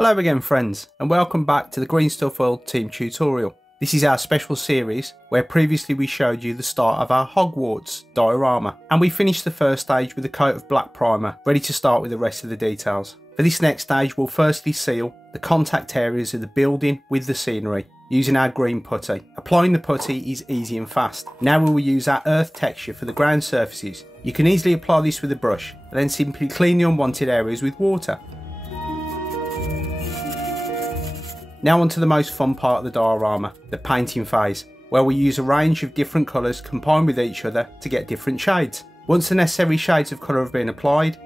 Hello again friends, and welcome back to the GreenStuffWorld team tutorial. This is our special series where previously we showed you the start of our Hogwarts diorama, and we finished the first stage with a coat of black primer, ready to start with the rest of the details. For this next stage we'll firstly seal the contact areas of the building with the scenery using our green putty. Applying the putty is easy and fast. Now we will use our earth texture for the ground surfaces. You can easily apply this with a brush and then simply clean the unwanted areas with water. Now onto the most fun part of the diorama, the painting phase, where we use a range of different colours combined with each other to get different shades. Once the necessary shades of colour have been applied,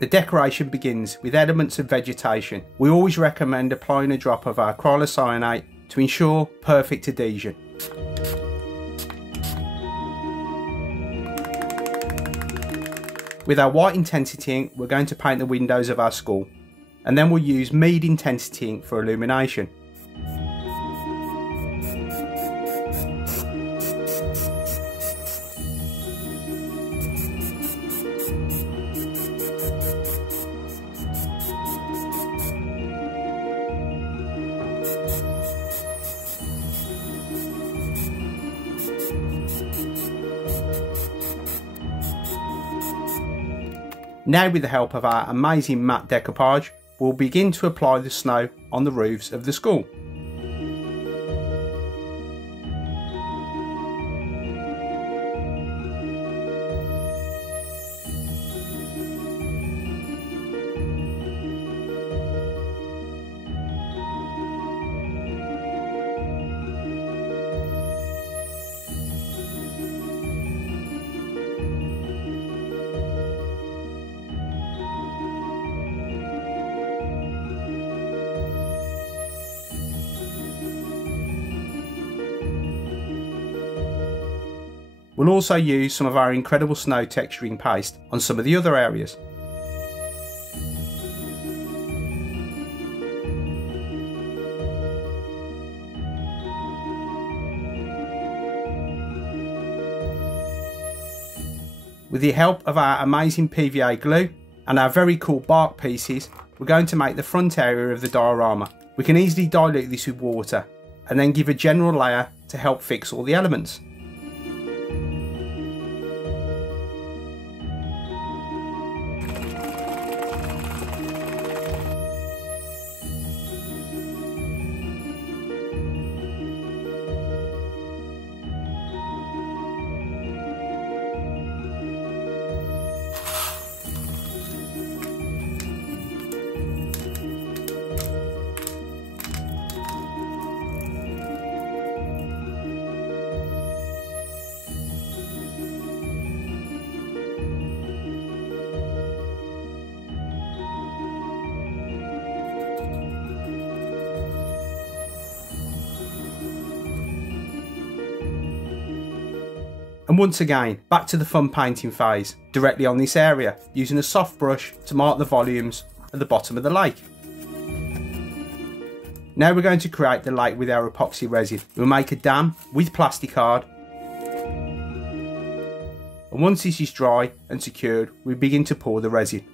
the decoration begins with elements of vegetation. We always recommend applying a drop of our acrylocyanate to ensure perfect adhesion. With our white intensity ink, we're going to paint the windows of our school, and then we'll use mead intensity ink for illumination. Now with the help of our amazing matte decoupage, we'll begin to apply the snow on the roofs of the school. We'll also use some of our incredible snow texturing paste on some of the other areas. With the help of our amazing PVA glue and our very cool bark pieces, we're going to make the front area of the diorama. We can easily dilute this with water and then give a general layer to help fix all the elements. And once again, back to the fun painting phase, directly on this area, using a soft brush to mark the volumes at the bottom of the lake. Now we're going to create the lake with our epoxy resin. We'll make a dam with Plasticard, and once this is dry and secured, we begin to pour the resin.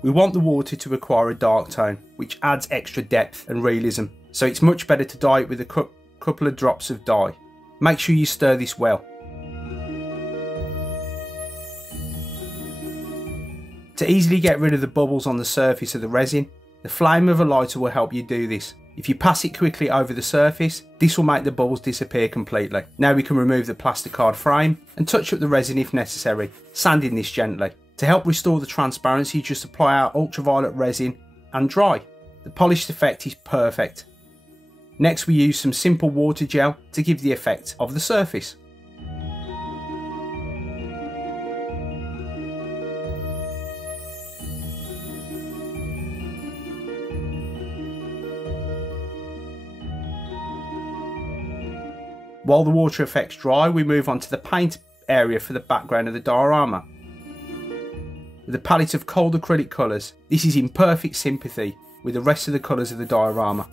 We want the water to acquire a dark tone, which adds extra depth and realism, so it's much better to dye it with a couple of drops of dye. Make sure you stir this well. To easily get rid of the bubbles on the surface of the resin, the flame of a lighter will help you do this. If you pass it quickly over the surface, this will make the bubbles disappear completely. Now we can remove the Plasticard frame and touch up the resin if necessary, sanding this gently. To help restore the transparency, just apply our ultraviolet resin and dry. The polished effect is perfect. Next we use some simple water gel to give the effect of the surface. While the water effects dry, we move on to the paint area for the background of the diorama. With a palette of cold acrylic colours, this is in perfect sympathy with the rest of the colours of the diorama.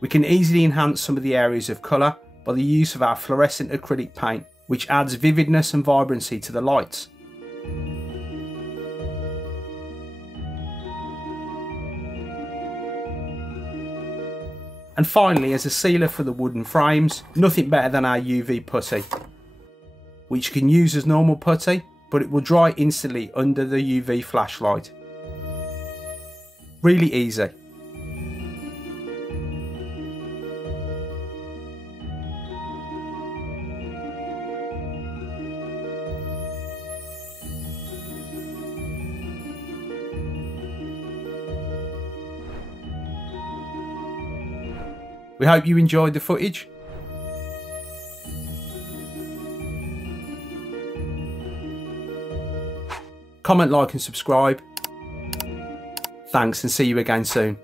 We can easily enhance some of the areas of colour by the use of our fluorescent acrylic paint, which adds vividness and vibrancy to the lights. And finally, as a sealer for the wooden frames, nothing better than our UV putty, which you can use as normal putty, but it will dry instantly under the UV flashlight. Really easy. We hope you enjoyed the footage. Comment, like and subscribe. Thanks, and see you again soon.